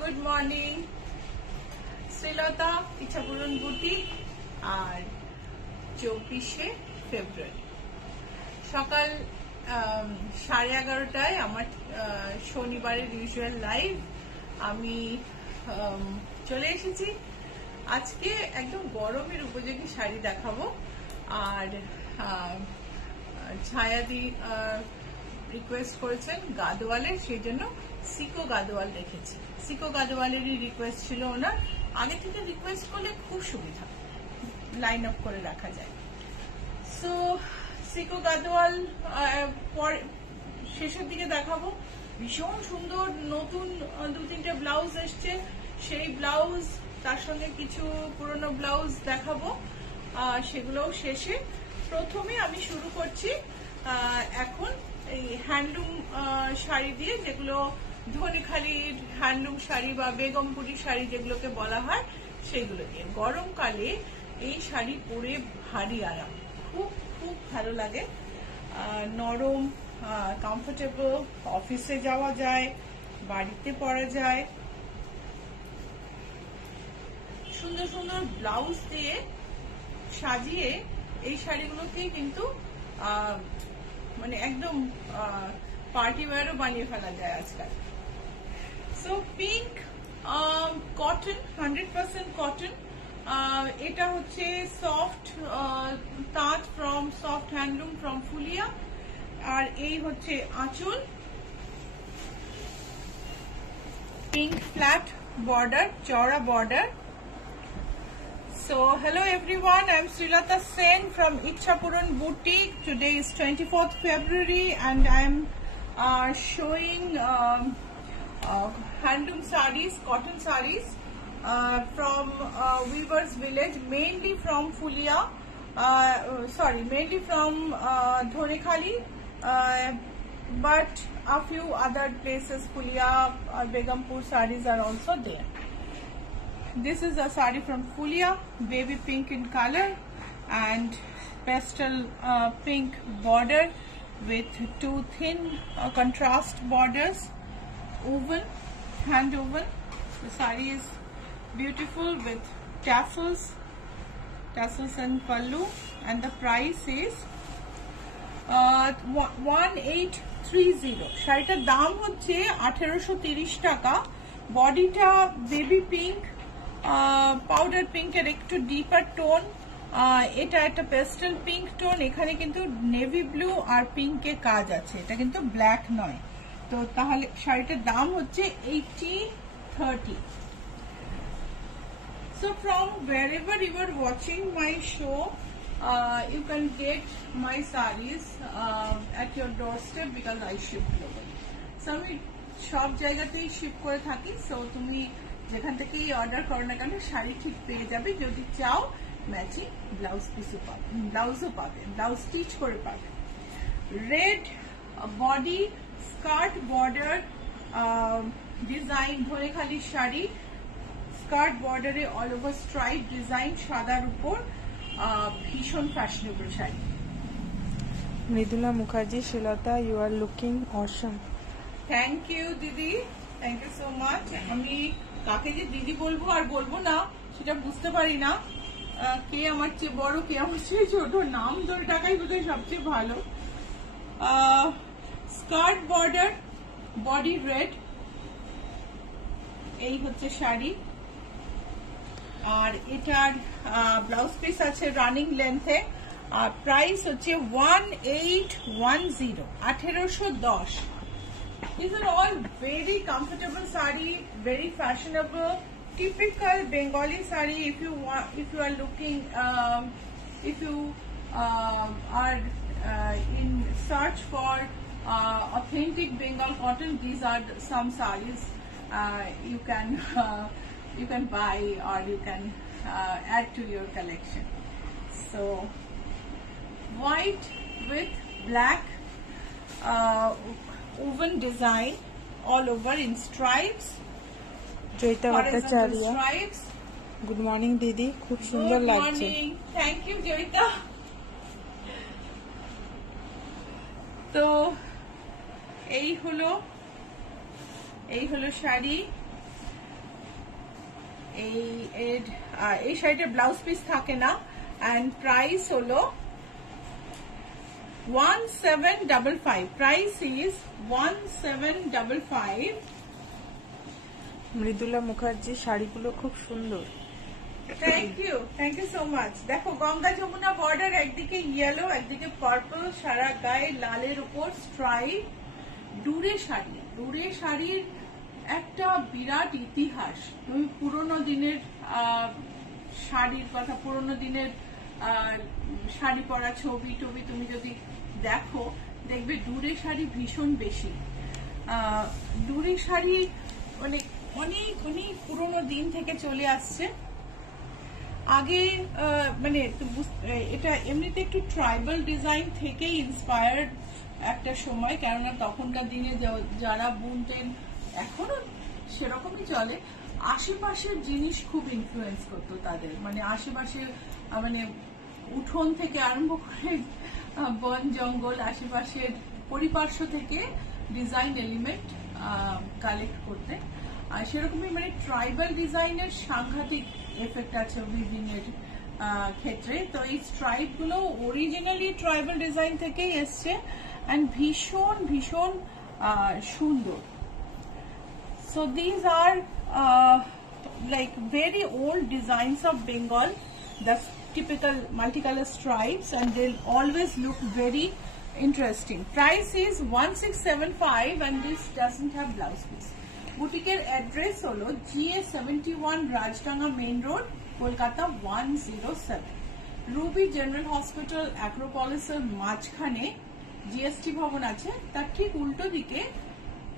Good morning. Sreelata, Ichchhapuran boutique. আর 24শে ফেব্রুয়ারি সকাল 11:30টায় আমার শনিবারের ইউজুয়াল লাইভ আমি চলে এসেছি। আজকে একদম গরমের উপযোগী শাড়ি দেখাবো। আর ছায়াদি রিকোয়েস্ট করেছেন গাদোয়ালের, সেই জন্য সিকো গাদোয়াল রেখেছি। সিকো গাদোয়ালেরই রিকোয়েস্ট ছিল ওনার। আগে থেকে রিকোয়েস্ট করলে খুব সুবিধা, লাইন আপ করে রাখা যায়। সো সিকো গাদোয়াল শেষের দিকে দেখাবো। ভীষণ সুন্দর নতুন 2-3টে ব্লাউজ এসছে, সেই ব্লাউজ তার সঙ্গে কিছু পুরনো ব্লাউজ দেখাবো, সেগুলোও শেষে। প্রথমে আমি শুরু করছি এখন এই হ্যান্ডলুম শাড়ি দিয়ে, যেগুলো ধনেখালির হ্যান্ডলুম শাড়ি বা বেগমপুরি শাড়ি যেগুলোকে বলা হয়, সেগুলো দিয়ে। গরমকালে এই শাড়ি পরে ভারী আরাম, খুব খুব ভালো লাগে, নরম, কমফোর্টেবল। অফিসে যাওয়া যায়, বাড়িতে পরা যায়। সুন্দর সুন্দর ব্লাউজ দিয়ে সাজিয়ে এই শাড়িগুলোকে কিন্তু মানে একদম পার্টি ওয়্যারও বানিয়ে ফেলা যায় আজকাল। So pink cotton, 100% cotton. এটা হচ্ছে সফট তাঁত from soft handloom from Phulia. আর এই হচ্ছে আঁচল, পিঙ্ক ফ্ল্যাট বর্ডার, চওড়া border. So hello everyone, I'm Srilata Sen from Ichhapuran Boutique. Today is 24th February and I'm showing handloom sarees, cotton sarees from Weavers Village, mainly from Fulia, mainly from Dhonikhali, but a few other places, Fulia or Begumpur sarees are also there. This is a saree from Fulia, baby pink in color and pastel pink border with two thin contrast borders, woven, hand woven. The saree is beautiful with tassels and pallu, and the price is 1830. শাড়িটার দাম হচ্ছে 1830 টাকা। বডিটা baby pink, powder পিঙ্কের একটু ডিপার tone. এটা একটা pastel pink tone, এখানে কিন্তু নেভি ব্লু আর পিঙ্কে কাজ আছে, এটা কিন্তু ব্ল্যাক নয়। তো তাহলে শাড়িটার দাম হচ্ছে 1830। So from wherever you are watching my show, you can get my sarees at your doorstep because I ship globally. So আমি সব জায়গাতেই শিপ করে থাকি। সো তুমি যেখান থেকেই অর্ডার করো না কেন, শাড়ি ঠিক পেয়ে যাবে। যদি চাও ম্যাচিং ব্লাউজ পিসও পাবে, ব্লাউজও পাবে, ব্লাউজ স্টিচ করে পাবে। Red body, skirt border design, Dhaniakhali sari, skirt বর্ডারে অল ওভার স্ট্রাইপ ডিজাইন, সাদার উপর, ভীষণ fashionable sari. Mridula Mukherjee, Sreelata, you are looking awesome. Thank you দিদি, থ্যাংক ইউ সো মাচ। আমি কাকে যে দিদি বলবো আর বলবো না সেটা বুঝতে পারি না, কে আমার চেয়ে বড় কে আমার চেয়ে ছোট, নাম ধরে টাকাই বোধহয় সবচেয়ে ভালো। স্কার্ট বর্ডার, বডি রেড, এই হচ্ছে শাড়ি। আর এটার ব্লাউজ পিস আছে রানিং লেন্থে। আর প্রাইস হচ্ছে 1810, 1810। These are all very comfortable saree, very fashionable, typical Bengali saree. If you are looking, if you are in search for authentic Bengal cotton, these are some sarees you can buy or you can add to your collection. So white with black. Woven design all over in stripes. Joyita Bhattacharya, stripes. Good morning দিদি, খুব সুন্দর লাগছে। Good morning. Thank you Joyita. তো এই হলো শাড়ি। এই শাড়িটার blouse piece থাকে না, অ্যান্ড প্রাইস হলো 1755. Price is 1755. মৃদুলা মুখার্জি শাড়িগুলো খুব সুন্দর। Thank you so much. দেখো গঙ্গা যমুনা বর্ডার, একদিকে ইয়েলো একদিকে পার্পল, সারা গায়ে লালের উপর স্ট্রাইপ, ডুরে শাড়ির একটা বিরাট ইতিহাস। তুমি পুরোনো দিনের শাড়ির কথা, পুরোনো দিনের শাড়ি পরা ছবি টবি তুমি যদি দেখো, দেখবে ডুরে শাড়ি ভীষণ বেশি। ডুরে শাড়ি মানে অনেক অনেক পুরোনো দিন থেকে চলে আসছে। আগে মানে এটা এমনিতে একটু ট্রাইবাল ডিজাইন থেকেই ইন্সপায়ার্ড একটা সময়, কেননা তখনকার দিনে যারা বুনতেন, এখনো সেরকমই চলে, আশেপাশের জিনিস খুব ইনফ্লুয়েন্স করতো তাদের, মানে আশেপাশে মানে উঠোন থেকে আরম্ভ করে বন জঙ্গল, আশেপাশের পরিপার্শ্ব থেকে ডিজাইন এলিমেন্ট কালেক্ট করতে। আর সেরকমই মানে ট্রাইবাল ডিজাইনের সাংঘাতিক এফেক্ট আছে উইভিং এর ক্ষেত্রে। তো এই স্ট্রাইপ গুলো অরিজিনালি ট্রাইবাল ডিজাইন থেকেই এসছে, and ভীষণ ভীষণ সুন্দর। So these are like very old designs of Bengal, the typical multicolor stripes, and they'll always look very interesting. Price is 1675 and this doesn't have blouse piece. বুটিকের address হলো GA71 Rajdanga main road, Kolkata 107। Ruby General Hospital অ্যাক্রোপলিসের মাঝখানে GST ভবন আছে, তার ঠিক উল্টো দিকে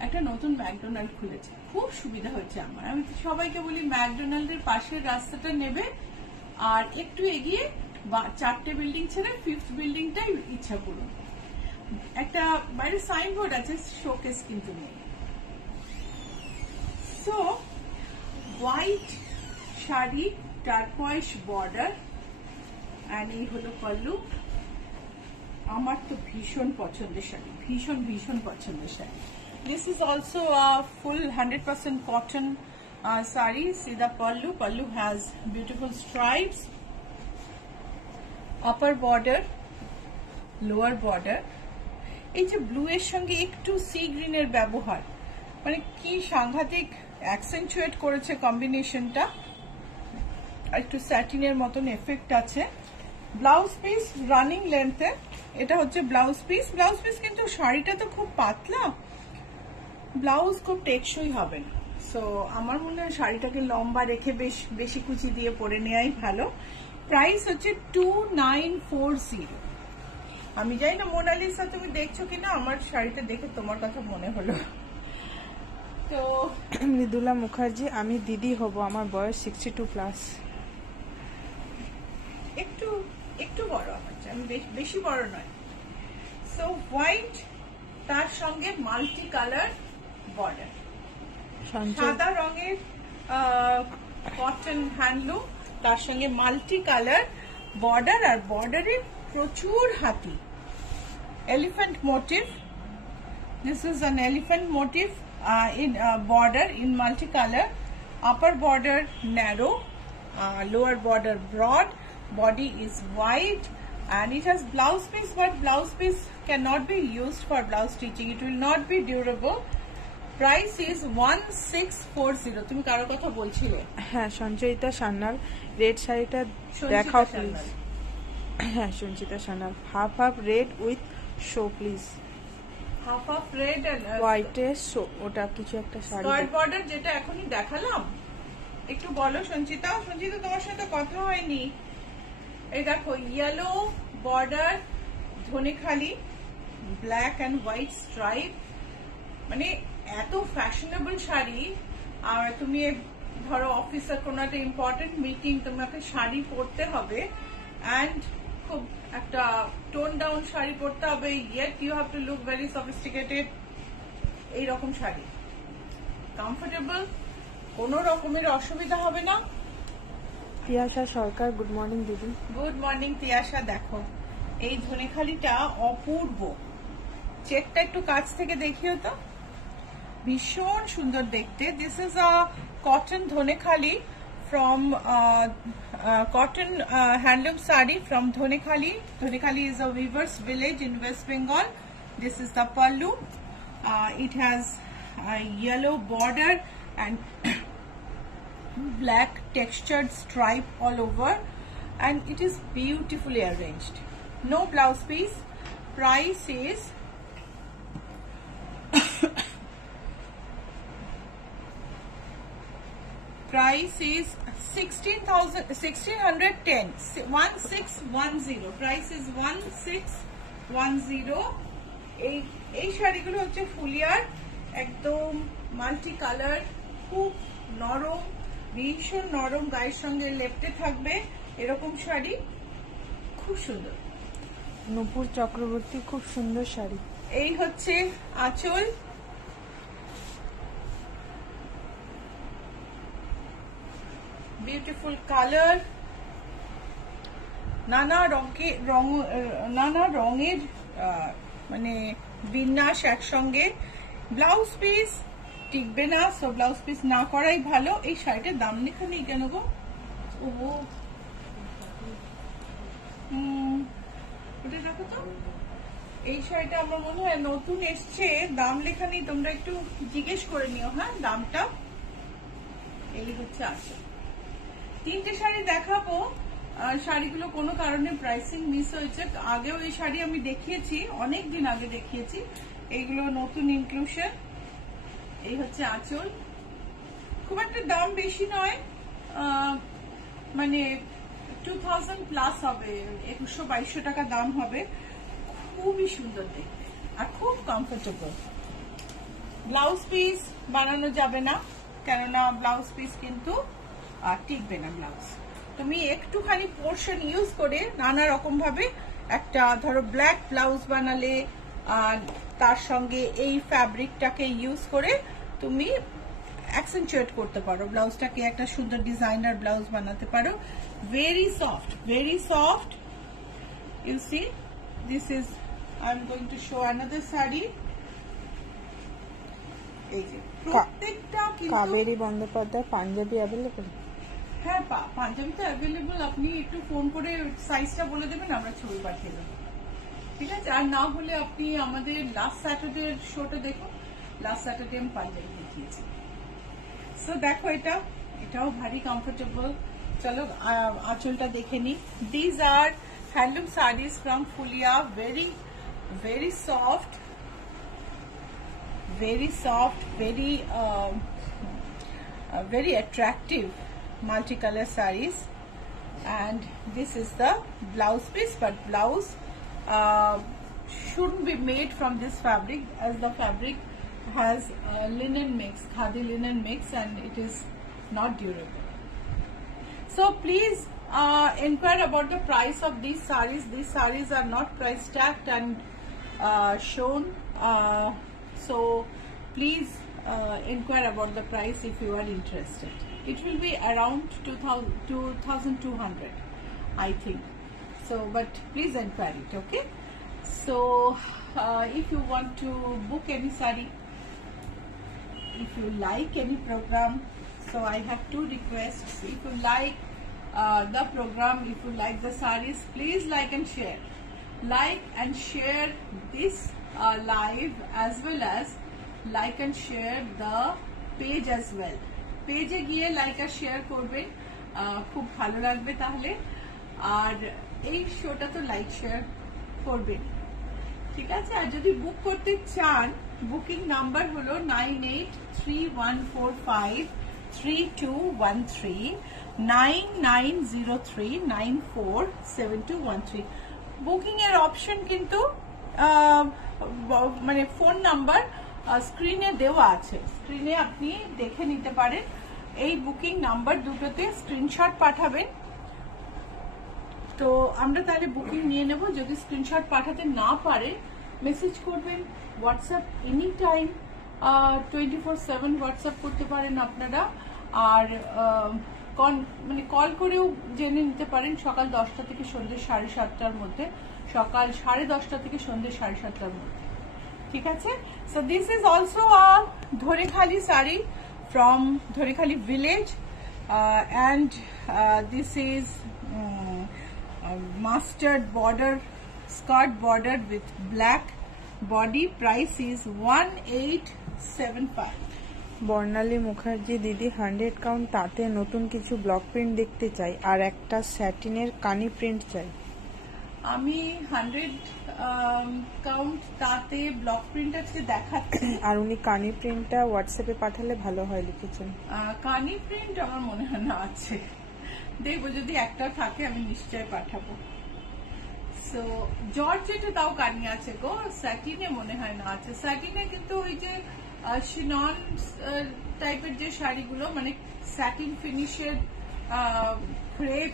একটা নতুন ম্যাকডোনাল্ড খুলেছে। খুব সুবিধা হয়েছে আমার। আমি সবাইকে বলি ম্যাকডোনাল্ডের পাশের রাস্তাটা নেবে, আর একটু এগিয়ে 4টে বিল্ডিং ছেড়ে 5th বিল্ডিংটাই ইচ্ছা করুন। একটা বাইরে সাইনবোর্ড আছে, শোকেস কিন্তু নেই। So, white sari, turquoise border, and এই হলো পল্লু। আমার তো ভীষণ পছন্দের শাড়ি, ভীষণ ভীষণ পছন্দের sari. This is also a full 100% cotton saree. See the pallu. Pallu has beautiful stripes. Upper border, lower border. এই যে ব্লু এর সঙ্গে একটু সি গ্রিন এর ব্যবহার, মানে কি সাংঘাতিক অ্যাকসেন্টুয়েট করেছে কম্বিনেশনটা। একটু স্যাটিনের মতন এফেক্ট আছে। ব্লাউজ পিস রানিং লেন্থে, এটা হচ্ছে ব্লাউজ পিস। ব্লাউজ পিস কিন্তু শাড়িটা তো খুব পাতলা, ব্লাউজ খুব টেকসই হবে না। সো আমার মনে হয় শাড়িটাকে লম্বা রেখে বেশি কুচি দিয়ে পরে নেওয়াই ভালো। প্রাইস হচ্ছে 2940। আমি জানি না মোনালিসা তুমি দেখছো কিনা, আমার শাড়িটা দেখে তোমার কথা মনে হলো। তো মৃদুলা মুখার্জি, আমি দিদি হব, আমার বয়স 62+। একটু বড় আমার চেয়ে, আমি বেশি বড় নয়। সো হোয়াইট, তার সঙ্গে মাল্টি কালার বর্ডার, সাদা রঙের কটন হ্যান্ডলুম, তার সঙ্গে মাল্টি কালার বর্ডার, আর বর্ডারে প্রচুর হাতি, elephant motif. This is an elephant motif in border in multicolor. Upper border narrow, lower border broad, body is white, and it has blouse piece, but blouse piece cannot be used for blouse stitching. It will not be durable. Price is 1640. তুমি কারো কথা বলছিলে? হ্যাঁ, Sanchayita Sanyal. Red শাড়িটা দেখাও please. হ্যাঁ, Sanchita Sanyal. Half half red with show please. Half half red and হোয়াইটে show, ওটা কিছু একটা শাড়ি। স্কার্ট বর্ডার যেটা এখনই দেখালাম, একটু বলো সঞ্চিতা। সঞ্চিতা, তোমার সাথে কথা হয়নি। এই দেখো yellow border, Dhaniakhali, black and white stripe, মানে এত ফ্যাশনেবল শাড়ি। আর তুমি ধরো অফিসের কোনো একটা ইম্পর্টেন্ট মিটিং, তোমাকে শাড়ি পরতে হবে, অ্যান্ড খুব একটা টোন ডাউন শাড়ি পরতে হবে, yet you have to look very sophisticated। এইরকম শাড়ি কমফোর্টেবল, কোনো রকমের অসুবিধা হবে না। তিয়াশা সরকার, গুড মর্নিং দিদি। Good morning Tiyasha. দেখো এই ধনেখালিটা অপূর্ব, চেকটা একটু কাছ থেকে দেখিও তো, ভীষণ সুন্দর দেখতে। This is a cotton Dhaniakhali from cotton handloom sari from Dhonekhali. Dhonekhali is a weaver's village in West Bengal. This is the pallu. It has a yellow border and black textured stripe all over, and it is beautifully arranged. No blouse piece. Price is price is 1610. 1610. Price is 1610. এই শাড়িগুলো হচ্ছে ফুলিয়ার, একদম multi colour, খুব নরম, ভীষণ নরম, গায়ের সঙ্গে লেপটে থাকবে এরকম শাড়ি, খুব সুন্দর। নূপুর চক্রবর্তী, খুব সুন্দর শাড়ি। এই হচ্ছে আঁচল, বিউটিফুল কালার, নানা রঙের মানে বিন্যাস একসঙ্গে। ব্লাউজ পিস টিকবে না, সো ব্লাউজ পিস না করাই ভালো। এই শাড়িটার দাম লেখা নেই কেন গো? ওটা দেখো তো, এই শাড়িটা আমার মনে হয় নতুন এসছে, দাম লেখা নেই, তোমরা একটু জিজ্ঞেস করে নিও। হ্যাঁ, দামটা। এই হচ্ছে আছে। তিনটে শাড়ি দেখাবো, শাড়িগুলো কোনো কারণে প্রাইসিং মিস হয়েছে। আগেও এই শাড়ি আমি দেখিয়েছি, অনেক দিন আগে দেখিয়েছি, এইগুলো নতুন ইনক্লুশন। এই হচ্ছে আঁচল, খুব একটা দাম বেশি নয়, মানে 2000 প্লাস হবে, 2100-2200 টাকা দাম হবে। খুবই সুন্দর দেখতে আর খুব কমফোর্টেবল। ব্লাউজ পিস বানানো যাবে না, কেননা ব্লাউজ পিস কিন্তু টিকবে না। ব্লাউজ তুমি একটুখানি পোর্শন ইউজ করে নানা রকম ভাবে একটা ধরো ব্ল্যাক ব্লাউজ বানালে, আর তার সঙ্গে এই ফ্যাব্রিকটাকে ইউজ করে তুমি অ্যাকসেন্টুয়েট করতে পারো, ব্লাউজটাকে একটা সুন্দর ডিজাইনার ব্লাউজ বানাতে পারো। Very soft, very soft. You see, this is, I am going to show another sari. এই যে প্রত্যেকটা কিন্তু কাবেরী বন্দ্যোপাধ্যায় পাঞ্জাবি অ্যাভেলেবল। হ্যাঁ, পাঞ্জাবি তো অ্যাভেলেবল। আপনি একটু ফোন করে সাইজটা বলে দেবেন, আমরা ছবি পাঠিয়ে দেবো, ঠিক আছে? আর না হলে আপনি আমাদের লাস্ট স্যাটারডে শোটা দেখুন, লাস্ট স্যাটারডে আমি পাঞ্জাবি দেখিয়েছি। সো দেখো, এটাও ভারী কমফোর্টেবল। চলো আঁচলটা দেখে নি। These are handloom series from Phulia, very very soft, very soft, very attractive multicolor sarees. And this is the blouse piece, but blouse shouldn't be made from this fabric, as the fabric has linen mix, khadi linen mix, and it is not durable. So please inquire about the price of these sarees. These sarees are not price tagged and shown. So please inquire about the price if you are interested. It will be around 2200, I think. So, but please inquire it, okay? So, if you want to book any saree, if you like any program, so I have two requests. If you like the program, if you like the sarees, please like and share. Like and share this live, as well as like and share the page as well. পেজে গিয়ে like আর share করবেন, খুব ভালো লাগবে তাহলে। আর এই শোটা তো লাইক শেয়ার করবেন, ঠিক আছে? আর যদি বুক করতে চান, বুকিং নাম্বার হলো 9831453213, 9903947213। বুকিং এর অপশন কিন্তু মানে ফোন নাম্বার স্ক্রিনে দেওয়া আছে, স্ক্রিনে আপনি দেখে নিতে পারেন। এই বুকিং নাম্বার দুটোতে স্ক্রিনশট পাঠাবেন, তো আমরা তাহলে বুকিং নিয়ে নেব। যদি স্ক্রিনশট পাঠাতে না পারে, মেসেজ করবেন হোয়াটসঅ্যাপ এনি টাইম, 24/7 হোয়াটসঅ্যাপ করতে পারেন আপনারা। আর মানে কল করেও জেনে নিতে পারেন, সকাল 10টা থেকে সন্ধ্যে 7:30টার মধ্যে, সকাল 10:30 থেকে সন্ধ্যে 7:30টার মধ্যে, ঠিক আছে? So this is also a Dhonekhali saree from Dhonekhali village. and this is mustard border, skirt border with black body. Price is 1875. বর্ণালী মুখার্জি দিদি 100 কাউন্ট তাতে নতুন কিছু ব্লক প্রিন্ট দেখতে চাই আর একটা স্যাটিনের কানি প্রিন্ট চাই। আমি 100 কাউন্ট তাতে ব্লক প্রিন্ট আজকে দেখাচ্ছি। আর উনি কানি প্রিন্টটা হোয়াটসঅ্যাপে পাঠালে ভালো হয় লিখেছেন। কানি প্রিন্ট আমার মনে হয় না আছে, দেখবো যদি একটা থাকে আমি নিশ্চয় পাঠাবো। সো জর্জেটে তাও কানি আছে গো, স্যাটিনে মনে হয় না আছে। স্যাটিনে কিন্তু ওই যে শিনন টাইপের যে শাড়িগুলো মানে স্যাটিন ফিনিশের ক্রেপ,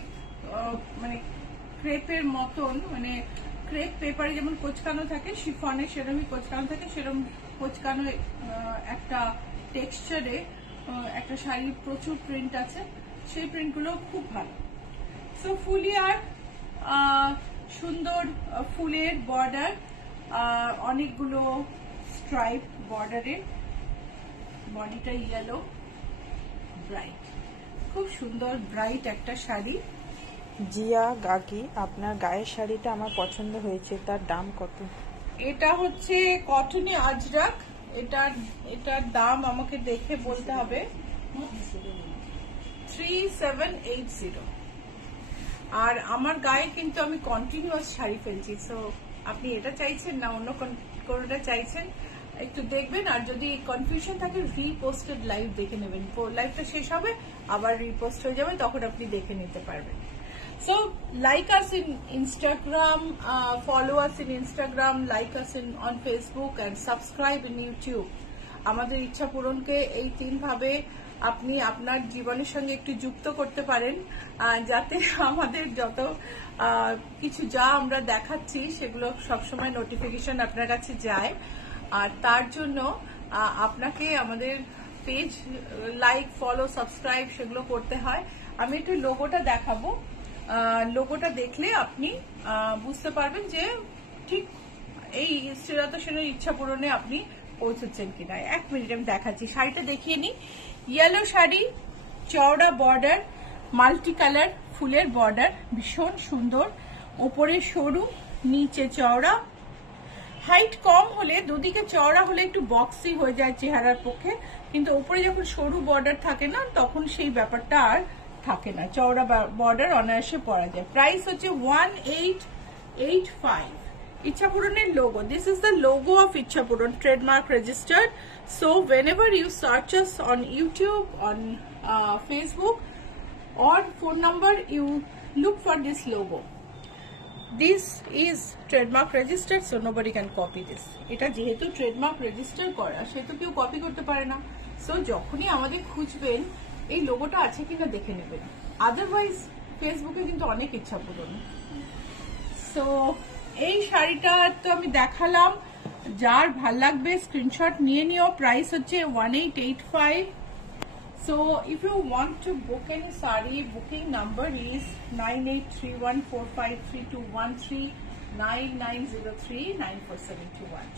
মানে ক্রেপের মতন, মানে ক্রেপ পেপারে যেমন কোচকানো থাকে, শিফনে সেরকমই কোচকানো থাকে, সেরকম কোচকানো একটা টেক্সচারে একটা শাড়ির প্রচুর প্রিন্ট আছে, সেই প্রিন্টগুলো খুব ভালো। সো ফুলিয়ার সুন্দর ফুলের বর্ডার, অনেকগুলো স্ট্রাইপ বর্ডারে, বডিটা ইয়েলো ব্রাইট, খুব সুন্দর ব্রাইট একটা শাড়ি। জিয়া গাগি, আপনার গায়ের শাড়িটা আমার পছন্দ হয়েছে, তার দাম কত? এটা হচ্ছে কটনে আজরাক, এটার দাম আমাকে দেখে বলতে হবে। 3780। আর আমার গায়ে কিন্তু আমি কন্টিনিউয়াস শাড়ি ফেলছি, সো আপনি এটা চাইছেন না অন্য কোনোটা চাইছেন একটু দেখবেন। আর যদি কনফিউশন থাকে রিপোস্টেড লাইভ দেখে নেবেন, লাইভটা শেষ হবে আবার রিপোস্ট হয়ে যাবে, তখন আপনি দেখে নিতে পারবেন। So like us in Instagram, follow us in Instagram, like us on Facebook and subscribe in YouTube. আমাদের ইচ্ছা পূরণকে এই 3 ভাবে আপনি আপনার জীবনের সঙ্গে একটু যুক্ত করতে পারেন, যাতে আমাদের যত কিছু যা আমরা দেখাচ্ছি সেগুলো সবসময় নোটিফিকেশন আপনার কাছে যায়। আর তার জন্য আপনাকে আমাদের পেজ লাইক, ফলো, সাবস্ক্রাইব সেগুলো করতে হয়। আমি একটু লোগোটা দেখাবো, লোগোটা দেখলে আপনি বুঝতে পারবেন যে ঠিক এই শ্রীলতা সেনের ইচ্ছা পূরণে আপনি পৌঁছচ্ছেন কিনা। 1 মিনিট আমি দেখাচ্ছি, শাড়িটা দেখিয়ে নিই। ইয়েলো শাড়ি, চওড়া বর্ডার, মাল্টি কালার ফুলের বর্ডার, ভীষণ সুন্দর, ওপরে সরু নিচে চওড়া। হাইট কম হলে, দুদিকে চওড়া হলে একটু বক্সি হয়ে যায় চেহারার পক্ষে, কিন্তু উপরে যখন সরু বর্ডার থাকে না তখন সেই ব্যাপারটা আর থাকে না, চওড়া বর্ডার অনায়াসে পরা যায়। প্রাইস হচ্ছে 1885। ইচ্ছা পূরণের logo, this is the logo of ইচ্ছা পূরণ, trademark registered. So whenever you search us on YouTube, on Facebook or phone number, you look for this logo. This is trademark registered, so nobody can copy this. এটা যেহেতু trademark register করা, সেহেতু কেউ copy করতে পারে না। So যখনই আমাদের খুঁজবেন এই লোগোটা আছে কিনা দেখে নেবেন, আদারওয়াইজ ফেসবুকে কিন্তু অনেক ইচ্ছা পূরণ। সো এই শাড়িটা তো আমি দেখালাম, যার ভাল লাগবে স্ক্রিনশট নিয়ে নিও। প্রাইস হচ্ছে 1885। So if you want to book any sari, booking number is 9831453213, 9903947213.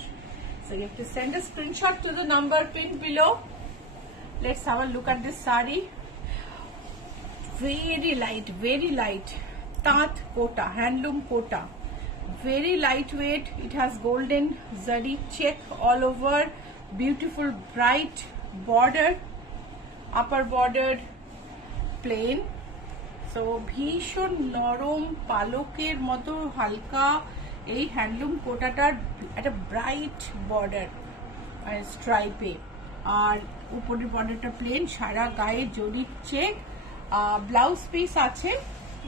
So you have to send a screenshot to the number pinned below. Let's have a look at this sari. Very light tat kota, handloom kota, very lightweight. It has golden zari check all over, beautiful bright border, upper border plain. So ভীষণ নরম পালকের মতো হালকা এই handloom কোটাটার একটা bright border স্ট্রাইপে, আর উপরের বর্ডারটা plane, সারা গায়ে জরি চেক। ব্লাউজ পিস আছে,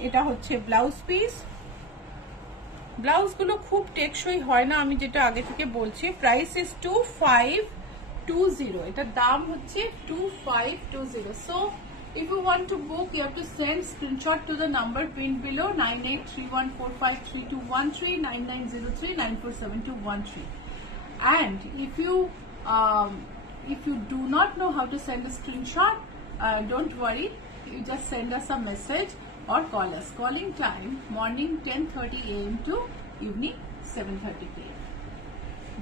এটা হচ্ছে ব্লাউজ পিস। ব্লাউজগুলো খুব টেকসই হয় না, আমি যেটা আগে থেকে বলছি। প্রাইস ইজ 2520, এটার দাম হচ্ছে 2520। So if you want to book, you have to send screenshot to the number pinned below, 9831453213, 9903947213. And if you do not know how to send a screenshot, don't worry, you just send us a message or call us. Calling time morning 10:30 AM to evening 7:30 PM.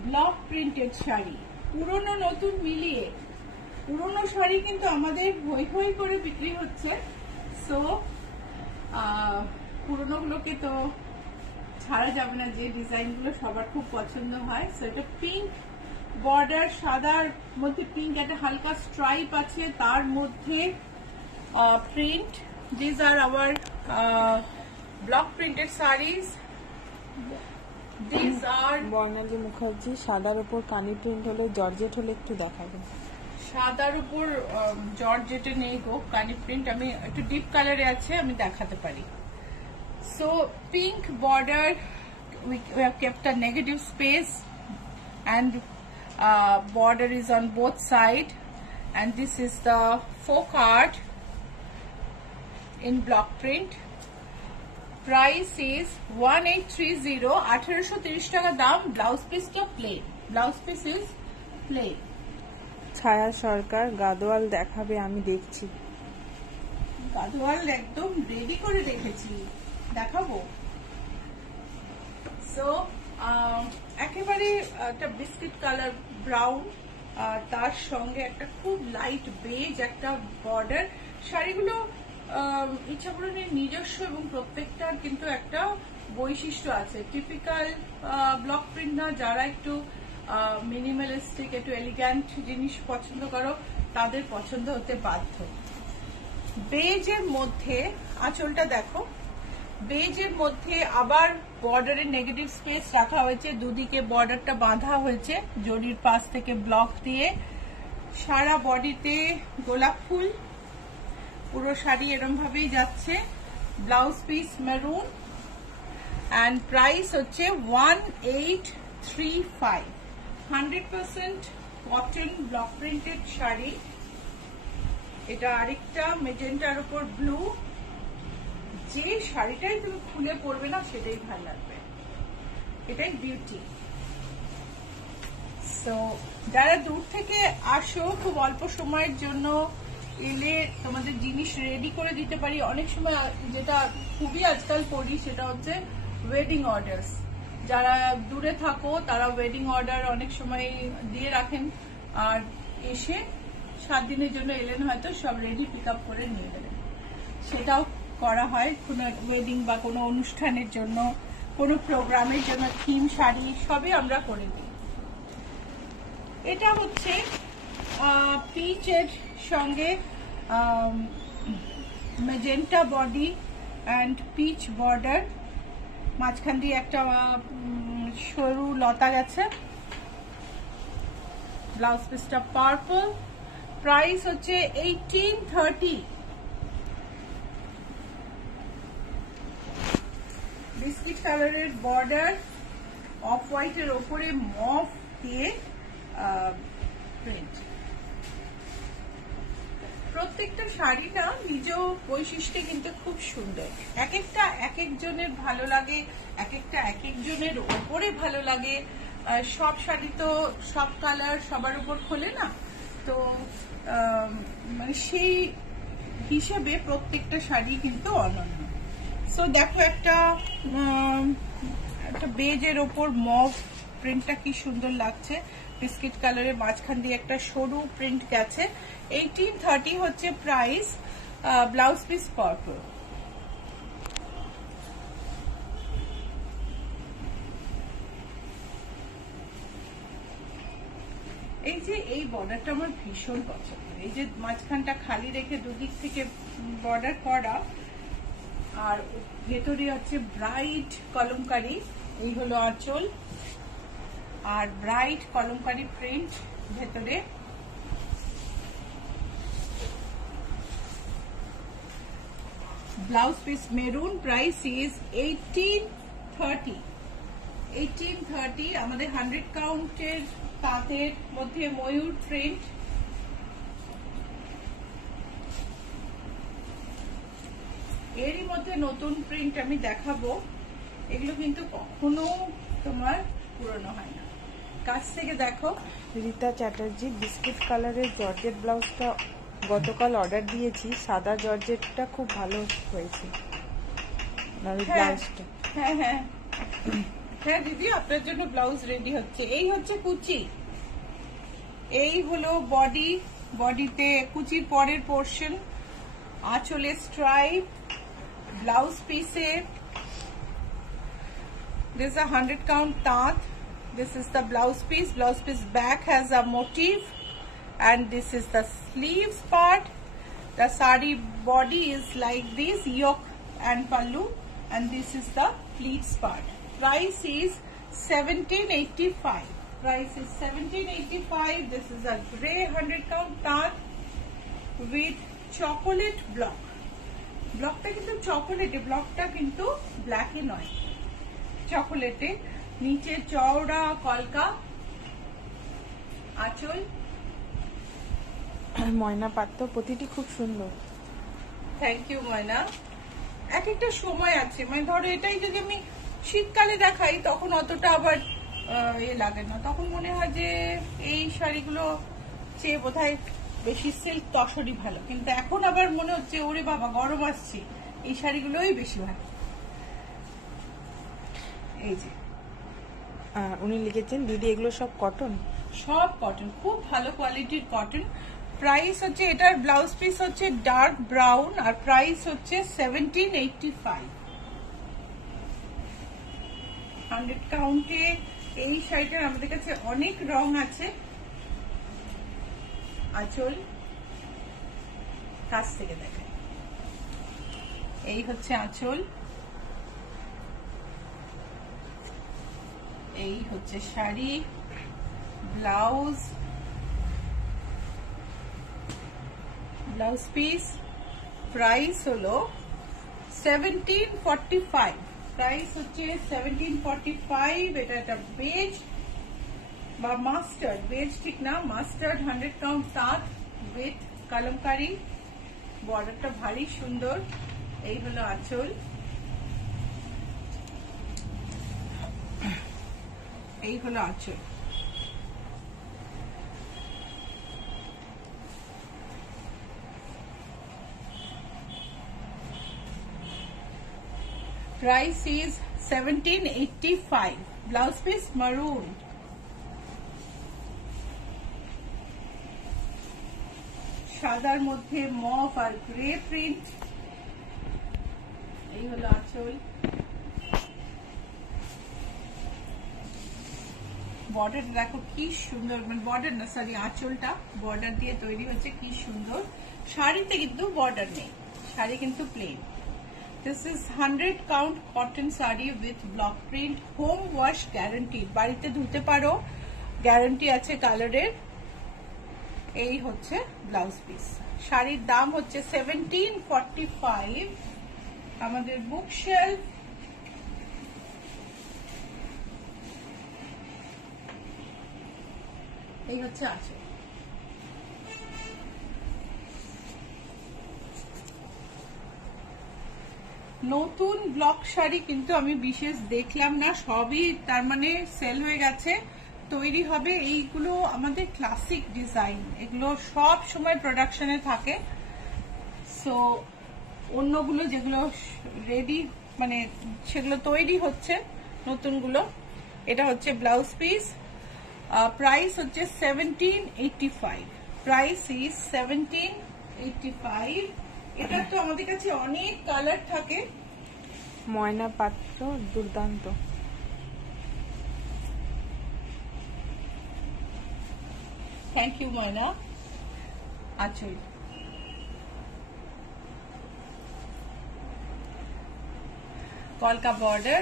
Block printed sari, পুরনো নতুন মিলিয়ে পুরনো শাড়ি কিন্তু আমাদের হই হই করে বিক্রি হচ্ছে, সো পুরনো গুলোকে তো ছাড়া যাবে না, যে ডিজাইন গুলো সবার খুব পছন্দ হয়। সো এটা পিঙ্ক বর্ডার, সাদার মধ্যে পিঙ্ক একটা হালকা স্ট্রাইপ আছে, তার মধ্যে print. This are our block printed saris. This are Barnali Mukherjee, সাদার উপর কানি প্রিন্ট হলে, জর্জেট হলে একটু দেখাবেন। সাদার উপর জর্জেটে নেই গো কানি প্রিন্ট, আমি একটু ডিপ কালারে আছে, আমি দেখাতে পারি। So pink border, we have kept a negative space and border is on both side, and this is the folk art in block print. Price is 1830, 1830 টাকা দাম। ব্লাউজ পিসটা plain, blouse piece is plain. Chhaya Sarkar, Gadwal দেখাবে, আমি দেখছি। গাদোয়াল একদম ready করে রেখেছি, দেখাবো। সো একেবারে একটা বিস্কিট কালার ব্রাউন, তার সঙ্গে একটা খুব লাইট বেজ একটা বর্ডার। শাড়িগুলো ইচ্ছাপূরণের নিজস্ব এবং প্রত্যেকটার কিন্তু একটা বৈশিষ্ট্য আছে। টিপিক্যাল ব্লক প্রিন্ট না, যারা একটু মিনিমালিস্টিক, একটু এলিগ্যান্ট জিনিস পছন্দ করো তাদের পছন্দ হতে বাধ্য। বেজের মধ্যে আঁচলটা দেখো, বেজের মধ্যে আবার বর্ডারের নেগেটিভ স্পেস রাখা হয়েছে, দুদিকে বর্ডারটা বাঁধা হয়েছে জরির পাশ থেকে ব্লক দিয়ে। সারা বডিতে গোলাপ ফুল, পুরো শাড়ি এরম ভাবেই যাচ্ছে। Blouse piece maroon, and price হচ্ছে 1835। 100% কটন ব্লক প্রিন্টেড শাড়ি। এটা আরেকটা মেজেন্টার উপর ব্লু, যে শাড়িটাই তুমি খুলে পরবে না সেটাই ভালো লাগবে, এটাই বিউটি। সো যারা দূর থেকে আসো, খুব অল্প সময়ের জন্য এলে তোমাদের জিনিস রেডি করে দিতে পারি। অনেক সময় যেটা খুবই আজকাল করি সেটা হচ্ছে ওয়েডিং অর্ডার। যারা দূরে থাকো তারা ওয়েডিং অর্ডার অনেক সময় দিয়ে রাখেন, আর এসে 7 দিনের জন্য এলেন, হয়তো সব রেডি পিক আপ করে নিয়ে গেলেন, সেটাও করা হয়। কোনো ওয়েডিং বা কোনো অনুষ্ঠানের জন্য, কোনো প্রোগ্রামের জন্য থিম শাড়ি সবই আমরা করে দিই। এটা হচ্ছে পিচের সঙ্গে magenta body and peach border, মাঝখান দিয়ে একটা সরু লতা গেছে। ব্লাউজ পিসটা পার্পল। প্রাইস হচ্ছে 1830। বিস্কিট কালারের বর্ডার, অফ হোয়াইটের ওপরে মফ দিয়ে প্রিন্ট। প্রত্যেকটা শাড়ি না নিজ বৈশিষ্ট্যে কিন্তু খুব সুন্দর। এক একটা এক একজনের ভালো লাগে, এক একটা এক একজনের ওপরে ভালো লাগে। সব শাড়ি তো সব কালার সবার উপর খোলে না, তো মানে সেই হিসেবে প্রত্যেকটা শাড়ি কিন্তু অনন্য। সো দেখো একটা বেজের ওপর মভ প্রিন্টটা কি সুন্দর লাগছে, বিস্কিট কালারের মাঝখান দিয়ে একটা সরু প্রিন্ট গেছে। 1830 হচ্ছে প্রাইস। Blouse piece purple. এই যে এই বর্ডারটা আমার ভীষণ পছন্দ, এই যে মাঝখানটা খালি রেখে দুদিক থেকে বর্ডার করা, আর ভেতরে হচ্ছে ব্রাইট কলমকারি। এই হলো আঁচল, আর ব্রাইট কলমকারি প্রিন্ট ভেতরে। Blouse piece maroon. Price is 1830। 1830। আমাদের 100 কাউন্টের তাঁতের মধ্যে ময়ূর প্রিন্ট। এরই মধ্যে নতুন প্রিন্ট আমি দেখাবো, এগুলো কিন্তু কখনো তোমার পুরনো হয় না। কাছ থেকে দেখো। রীতা চ্যাটার্জি, বিস্কিট কালারের জর্জেট ব্লাউজটা গতকাল অর্ডার দিয়েছি, সাদা জর্জেটটা খুব ভালো হয়েছে। ব্লাউজটা হ্যাঁ হ্যাঁ হ্যাঁ দিদি, আপনার জন্য ব্লাউজ রেডি হচ্ছে। এই হচ্ছে কুচি, এই হলো বডি, বডিতে কুচির পরের পোর্শন, আঁচলে স্ট্রাইপ, ব্লাউজ পিসে this is a 100 count taat. This is the blouse piece. Blouse piece back has a motif, and this is the sleeves part. The sari body is like this, yoke and pallu, and this is the pleats part. Price is 1785. Price is 1785. This is a grey 100 count taat with chocolate block. ব্লকটা কিন্তু চকোলেটে, ব্লকটা কিন্তু ব্ল্যাকে নয়, চকোলেটে। নিচে চওড়া কলকা, আঁচল, ময়না পাত্র, প্রতিটি খুব সুন্দর। থ্যাংক ইউ ময়না। এক একটা সময় আছে, মানে ধরো এটাই যদি আমি শীতকালে দেখাই তখন অতটা আবার লাগে না, তখন মনে হয় যে এই শাড়িগুলো চেয়ে বোধহয় বেশি সিল্ক তসরই ভালো, কিন্তু এখন আবার মনে হচ্ছে ওরে বাবা গরম আসছে, এই শাড়িগুলোই বেশি ভালো। এই যে উনি লিখেছেন দিদি এগুলো সব কটন? সব কটন, খুব ভালো কোয়ালিটির কটন। প্রাইস হচ্ছে, এটার ব্লাউজ পিস হচ্ছে ডার্ক ব্রাউন, আর প্রাইস হচ্ছে 1785। 100 কাউন্টে এই শাড়িটার আমাদের কাছে অনেক রং আছে। আঁচল কাছ থেকে দেখাই, এই হচ্ছে আঁচল, এই হচ্ছে sari, blouse, blouse piece. Price হলো 1745। প্রাইস হচ্ছে 1745। এটা একটা বেজ বা মাস্টার্ড, বেজ ঠিক না, মাস্টার্ড 100 কাউন্ট তাঁত উইথ কালামকারি, বর্ডারটা ভারী সুন্দর। এই হলো আঁচল, এই হলো আঁচল। Price is 1785. Blouse piece maroon. সাদার মধ্যে মফ আর গ্রে প্রিন্ট। এই হলো আঁচল, বর্ডার দেখো কি সুন্দর, মানে বর্ডার না সরি আঁচলটা বর্ডার দিয়ে তৈরি হচ্ছে, কি সুন্দর। শাড়িতে কিন্তু বর্ডার নেই, শাড়ি কিন্তু plane. This is 100 count cotton saree with block print, home wash guaranteed, বাড়িতে ধুতে পারো, গ্যারান্টি আছে কালারের। এই হচ্ছে ব্লাউজ পিস। শাড়ির দাম হচ্ছে 1745। আমাদের বুক শেলফ, এই হচ্ছে আছে। নতুন ব্লক শাড়ি কিন্তু আমি বিশেষ দেখলাম না, সবই তার মানে সেল হয়ে গেছে, তৈরি হবে। এইগুলো আমাদের ক্লাসিক ডিজাইন, এগুলো সব সময় প্রোডাকশনে থাকে। সো অন্যগুলো যেগুলো রেডি, মানে সেগুলো তৈরি হচ্ছে, নতুনগুলো। এটা হচ্ছে ব্লাউজ পিস। প্রাইস হচ্ছে 1785। Price is 1785। এটা তো আমাদের কাছে অনেক কালার থাকে। ময়না পাত্র দুর্দান্ত। থ্যাংক ইউ ময়না। আঁচল, কলকা বর্ডার,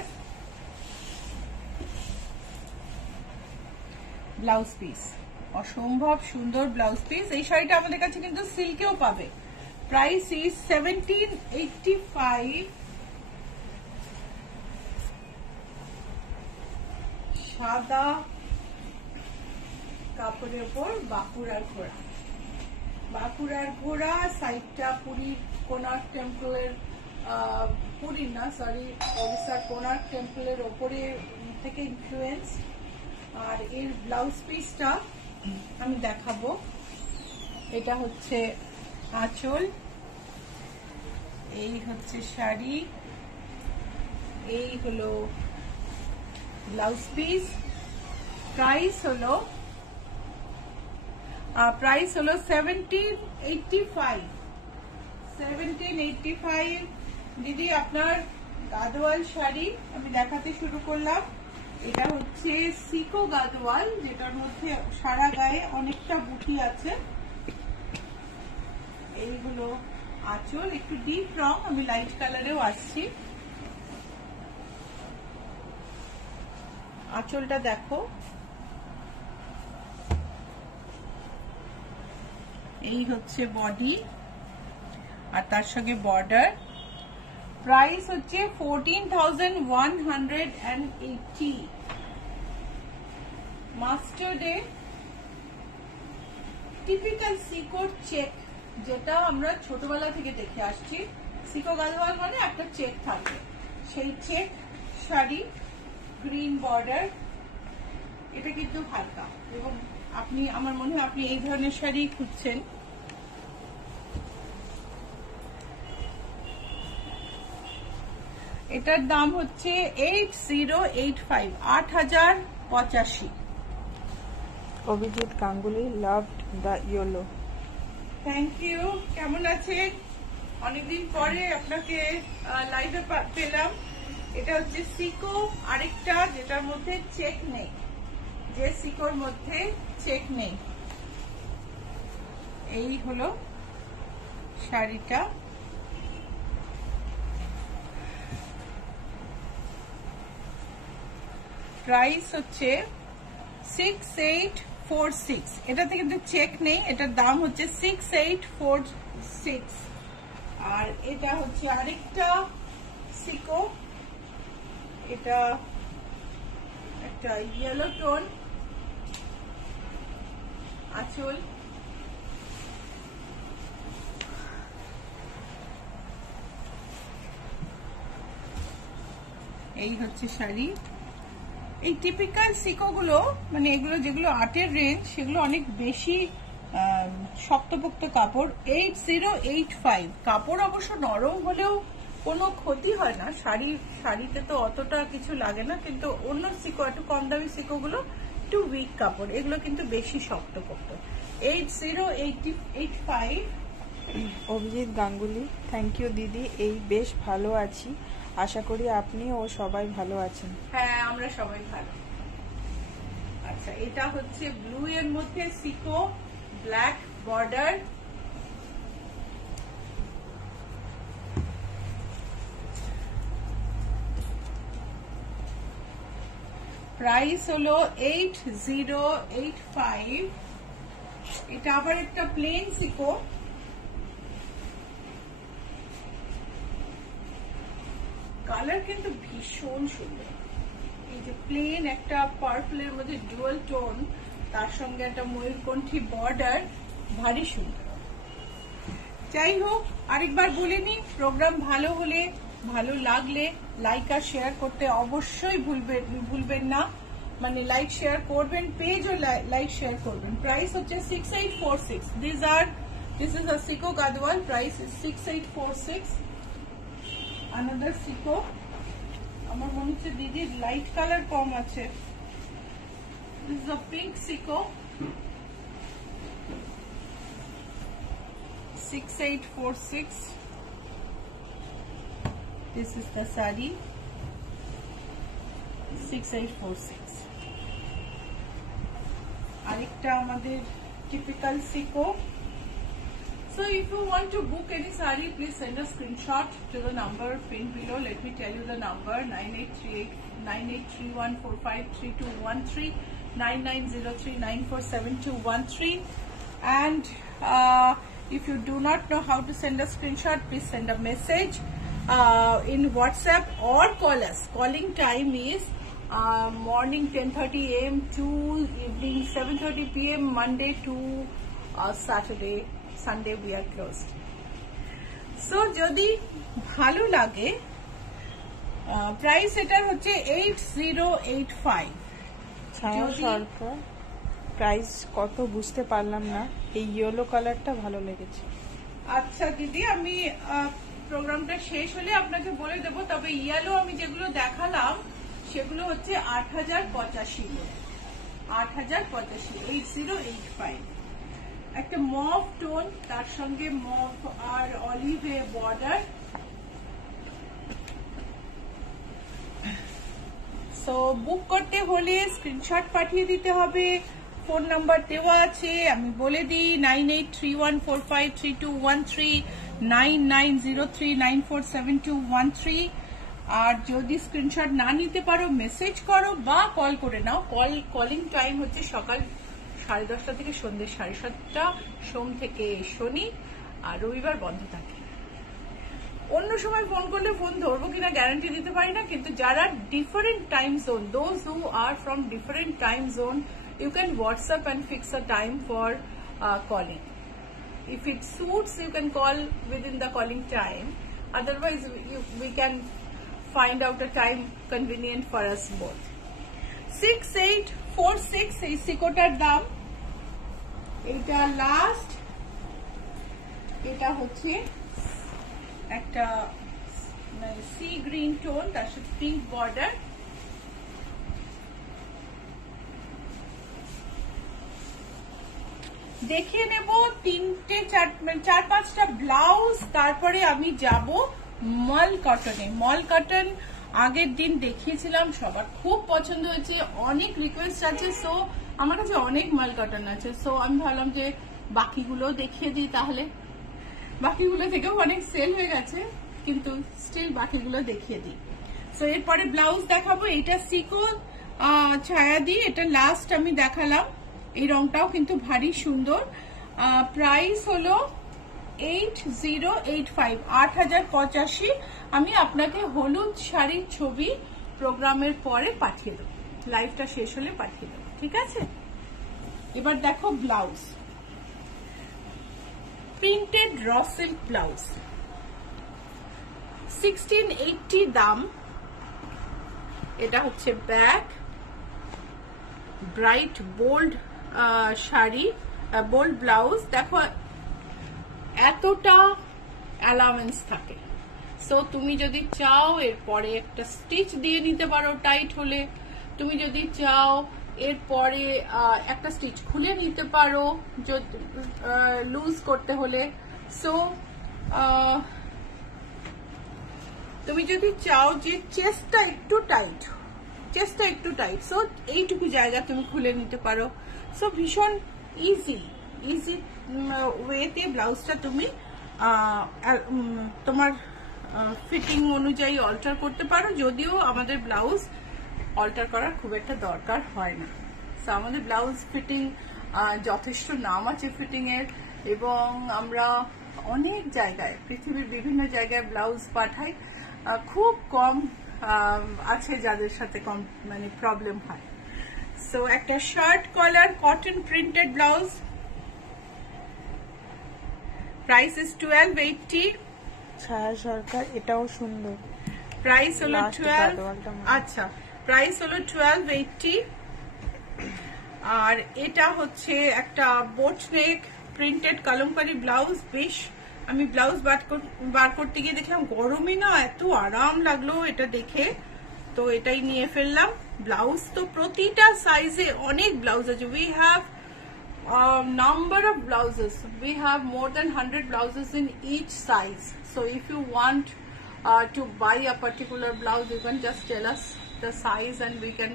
ব্লাউজ পিস, অসম্ভব সুন্দর ব্লাউজ পিস। এই শাড়িটা আমাদের কাছে কিন্তু সিল্কেও পাবে। Price is 1785। সাদা কাপড়ের উপর বাঁকুড়ার ঘোড়া, বাঁকুড়ার ঘোড়া, সাইডটা পুরীর কোনার্ক টেম্পলের, পুরীর না সরি ওড়িশার কোনার্ক টেম্পলের ওপরে থেকে ইনফ্লুয়েন্স। আর এর ব্লাউজ পিসটা আমি দেখাবো। এটা হচ্ছে আঁচল, এই হচ্ছে শাড়ি, এই হলো ব্লাউজ পিস। প্রাইস হলো প্রাইস হলো 1785। দিদি আপনার গাদোয়াল শাড়ি আমি দেখাতে শুরু করলাম। এটা হচ্ছে সিকো গাদোয়াল, যেটার মধ্যে সারা গায়ে অনেকটা বুটি আছে। এইগুলো আঁচল একটু ডিপ রং, আমি লাইট কালারেও আসছি। আঁচলটা দেখো, এই হচ্ছে বডি আর তার সঙ্গে বর্ডার। প্রাইস হচ্ছে 14,180। মাস্টার্ডে টিপিক্যাল সিকো চেক, যেটা আমরা ছোটবেলা থেকে দেখে আসছি। সিকো গাদোয়াল মানে একটা চেক থাকে, সেই চেক শাড়ি, গ্রিন বর্ডার। এটা কিন্তু হালকা, এবং আপনি, আমার মনে হয় আপনি এই ধরনের শাড়ি খুঁজছেন। এটার দাম হচ্ছে 8085, 8085। Abhijit Ganguly loved the yellow. Thank you. কেমন আছেন? অনেকদিন পরে আপনাকে লাইভে পেলাম। এটা হচ্ছে সিকো আরেকটা, যেটার মধ্যে চেক নেই, যে সিকোর মধ্যে চেক নেই। এই হলো শাড়িটা। প্রাইস হচ্ছে 6846। এটাতে কিন্তু চেক নেই, এটার দাম হচ্ছে 6846। আর এটা হচ্ছে আরেকটা সিকো, এটা একটা ইয়েলো টোন আঁচল। এই হচ্ছে শাড়ি। এই টিপিক্যাল সিকো গুলো, মানে এগুলো যেগুলো আর্টের রেঞ্জ, সেগুলো অনেক বেশি শক্তপোক্ত কাপড়। 8085। কাপড় অবশ্য নরম হলেও কোনো ক্ষতি হয় না, শাড়িতে তো অতটা কিছু লাগে না, কিন্তু অন্য সিকো, একটু কম দামি সিকো গুলো একটু উইক কাপড়, এগুলো কিন্তু বেশি শক্তপোক্ত। 8085। অভিজিৎ গাঙ্গুলি, থ্যাংক ইউ দিদি, এই বেশ ভালো আছি, আশা করি আপনি ও সবাই ভালো আছেন। হ্যাঁ, আমরা সবাই ভালো। আচ্ছা, এটা হচ্ছে ব্লু এর মধ্যে সিকো, ব্ল্যাক বর্ডার। প্রাইস হলো 8085। এটা আবার একটা প্লেন সিকো। কালার কিন্তু ভীষণ সুন্দর। এই যে প্লেন একটা পার্পলের মধ্যে ডুয়াল টোন, তার সঙ্গে একটা ময়ূরকণ্ঠী বর্ডার, ভারী সুন্দর। যাই হোক, আরেকবার বলে নি, প্রোগ্রাম ভালো হলে, ভালো লাগলে লাইক আর শেয়ার করতে অবশ্যই ভুলবেন না। মানে লাইক শেয়ার করবেন, পেজও লাইক শেয়ার করবেন। প্রাইস হচ্ছে 6846। This is a Siko Gadwal. Price is 6846. Another Siko. আমার মনে হচ্ছে দিদির লাইট কালার কম আছে। This is a pink Siko. 6846. This is the sari. 6846. আরেকটা আমাদের typical Siko. So if you want to book any sari, please send a screenshot to the number pinned below. Let me tell you the number: 98389831453213, 9903947213. And if you do not know how to send a screenshot, please send a message in WhatsApp or call us. Calling time is morning 10:30 a.m. to evening 7:30 p.m. Monday to Saturday. Sunday we are closed. So যদি ভালো লাগে, price এটার হচ্ছে 8085। ছায়া সরকার, price কত বুঝতে পারলাম না, এই ইয়েলো কালারটা ভালো লেগেছে। আচ্ছা দিদি, আমি প্রোগ্রামটা শেষ হলে আপনাকে বলে দেব। তবে ইয়েলো আমি যেগুলো দেখালাম সেগুলো হচ্ছে 8085। 8085, 8085। একটা মভ টোন, তার সঙ্গে মভ আর অলিভে বর্ডার। সো বুক করতে হলে স্ক্রিনশট পাঠিয়ে দিতে হবে। ফোন নাম্বার দেওয়া আছে, আমি বলে দিই 9831453213, 9903947213। আর যদি স্ক্রিনশট না নিতে পারো মেসেজ করো বা কল করে নাও। কলিং টাইম হচ্ছে সকাল 10:30 থেকে সন্ধ্যে 7:30, সোম থেকে শনি, আর রবিবার বন্ধ থাকে। অন্য সময় ফোন করলে ফোন ধরবো কিনা গ্যারান্টি দিতে পারি না, কিন্তু যারা different time zone, those who are from different time zone, you can WhatsApp and fix a time for calling. If it suits, you can call within the calling time. Otherwise, we can find out a time convenient for us both. 6846 এই সিকোটার দাম। এটা last, এটা হচ্ছে একটা sea green tone, তার সাথে pink border. দেখিয়ে নেব 4-5টা ব্লাউজ, তারপরে আমি যাব মল কটনে। মল কটন আগের দিন দেখিয়েছিলাম, সবার খুব পছন্দ হয়েছে, অনেক রিকোয়েস্ট আছে। সো আমার কাছে অনেক মল কটন আছে, সো আমি ভাবলাম যে বাকিগুলো দেখিয়ে দিই। তাহলে বাকিগুলো থেকেও অনেক সেল হয়ে গেছে, কিন্তু স্টিল বাকিগুলো দেখিয়ে দিই। সো এরপরে ব্লাউজ দেখাবো। এটা সিকো ছায়া দিয়ে, এটা লাস্ট আমি দেখালাম। এই রংটাও কিন্তু ভারী সুন্দর। প্রাইস হলো 8085, 8085। আমি আপনাকে হলুদ শাড়ির ছবি প্রোগ্রামের পরে পাঠিয়ে দেবো, লাইভটা শেষ হলে পাঠিয়ে দেবো, ঠিক আছে? এবার দেখো ব্লাউজ, প্রিন্টেড র সিল্ক ব্লাউজ, 1680 দাম। এটা হচ্ছে back, bright bold sari, bold blouse. দেখো এতটা অ্যালাউন্স থাকে। সো তুমি যদি চাও এরপরে একটা স্টিচ দিয়ে নিতে পারো টাইট হলে, তুমি যদি চাও এরপরে একটা স্টিচ খুলে নিতে পারো লুজ করতে হলে। সো তুমি যদি চাও যে চেস্টটা একটু টাইট, সো এইটুকু জায়গা তুমি খুলে নিতে পারো। সো ভীষণ ইজি ওয়েতে ব্লাউজটা তুমি তোমার ফিটিং অনুযায়ী অল্টার করতে পারো, যদিও আমাদের ব্লাউজ অল্টার করার খুব একটা দরকার হয় না। সো আমাদের ব্লাউজ ফিটিং যথেষ্ট নাম আছে ফিটিং এর, এবং আমরা অনেক জায়গায়, পৃথিবীর বিভিন্ন জায়গায় ব্লাউজ পাঠাই। খুব কম আছে যাদের সাথে কম মানে প্রবলেম হয়। সো একটা shirt collar cotton printed blouse, price is 1280। Chhaya সরকার, এটাও সুন্দর। প্রাইস হলো 12, আচ্ছা প্রাইস হলো 1280। আর এটা হচ্ছে একটা বোট নেক প্রিন্টেড কলমকারি ব্লাউজ। বেশ, আমি ব্লাউজ বার করতে গিয়ে দেখলাম গরমে না এত আরাম লাগলো এটা দেখে, তো এটাই নিয়ে ফেললাম। ব্লাউজ তো প্রতিটা সাইজে অনেক ব্লাউজ আছে। We have number of blouses. We have more than 100 blouses in each size. So if you want to buy a particular blouse, you can just tell us the size and we can